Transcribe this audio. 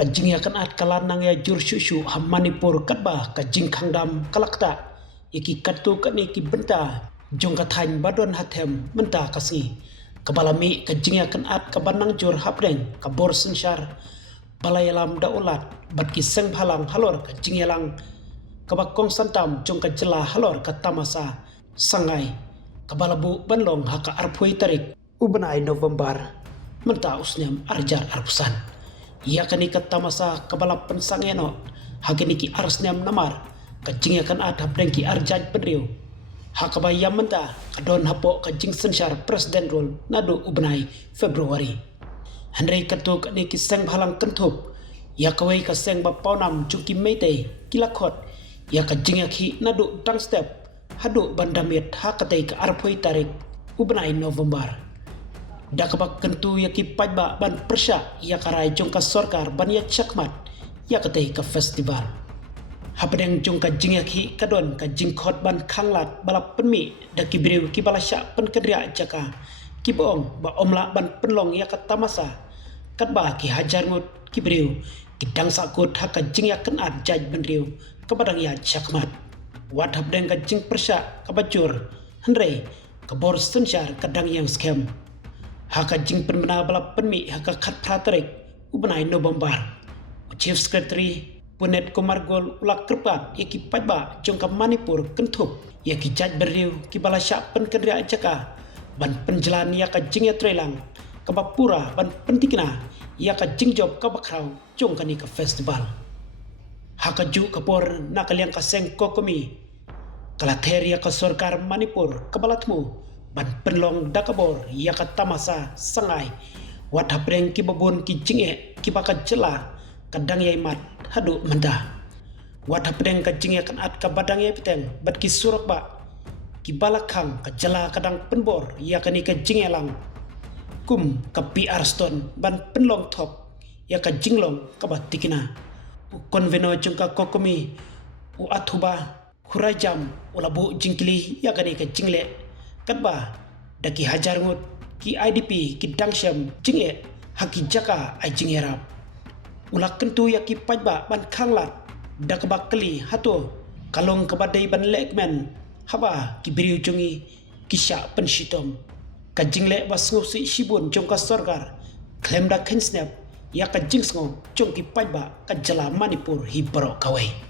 Kajing ya kan at kalanang ya jur syusyu ham Manipur katba kajing kangdam kalakta iki katu kani ki benta jong kathain badon hathem menta kasngi kabalami kajing ya kan at kabanang jur hapdeng kabor sensyar balayalam daulat bat kiseng halang halor kajing yalang kabakong santam jong kajela halor katamasa sangai kabalabu banlong haka arpui tarik ubenai November menta usnyam arjar arpusan ia kani katamasa kabalap pensangeno hagini ki arsnyam namar kajing akan adhap dengki arjaj penriu hakabayam menta kadon hapo kajing sensyar presiden rul nadu ubenai Februari Henry katu kani ki seng halang kentup ia kawai ka seng bapaunam jungki meite kilakot ia kajing aki nadu tang step hadu bandamit hakatai ka arpoi tarik ubenai November dakabak kentu yaki pajba ban persya ia karai jongka sorkar ban ya cakmat ia katai ka festival habdeng jongka jingyaki kadon ka jingkot ban khanglat balap penmi daki biriu ki balasya pen kedria jaka ki boong ba omla ban penlong ia katamasa katba ki hajar ngut ki biriu ki dang sakut haka jingyaken ad jaj benriu kabadang ya cakmat wat habdeng ka jing persya kabajur henre kabor sensyar kadang yang scam haka jing penbena balap penmi haka khat pratarik ubenai November Chief Secretary Punet Komargol ulak kerpat yaki pajba jongka Manipur kentup yaki jaj beriu ki balasya pen kendria jaka ban penjelan yaka jing ya trelang kabapura ban pentikna yaka jing job kabakrau jongka ni ka festival haka ju kapor nakaliang kaseng kokomi kalater yaka sorkar Manipur kabalatmu ban penlong dakabor ia katamasa sangai wat hapreng ki babon ki jinge ki baka jela kadang yai mat hadu menda wat hapreng ka jinge kan at ka badang yai piteng bat ki surak ba ki balakang ka jela kadang penbor ia kani ka jinge lang kum ka PR stone ban penlong top ia ka jinglong ka batikina konveno jungka kokomi u athuba hurajam ulabu jingkili ia kani ka jingle katba daki hajar ngut ki IDP ki dangsyam jinge haki jaka ai jingerap ulak kentu yaki pajba ban khanglat dakbak keli hato kalong kabadai ban lekmen haba ki biriu jungi kisya penshitom ka jingle basngusi shibun jongka sorgar klem da kensnap yaka jingsngo jongki pajba ka jala Manipur hi barok kawai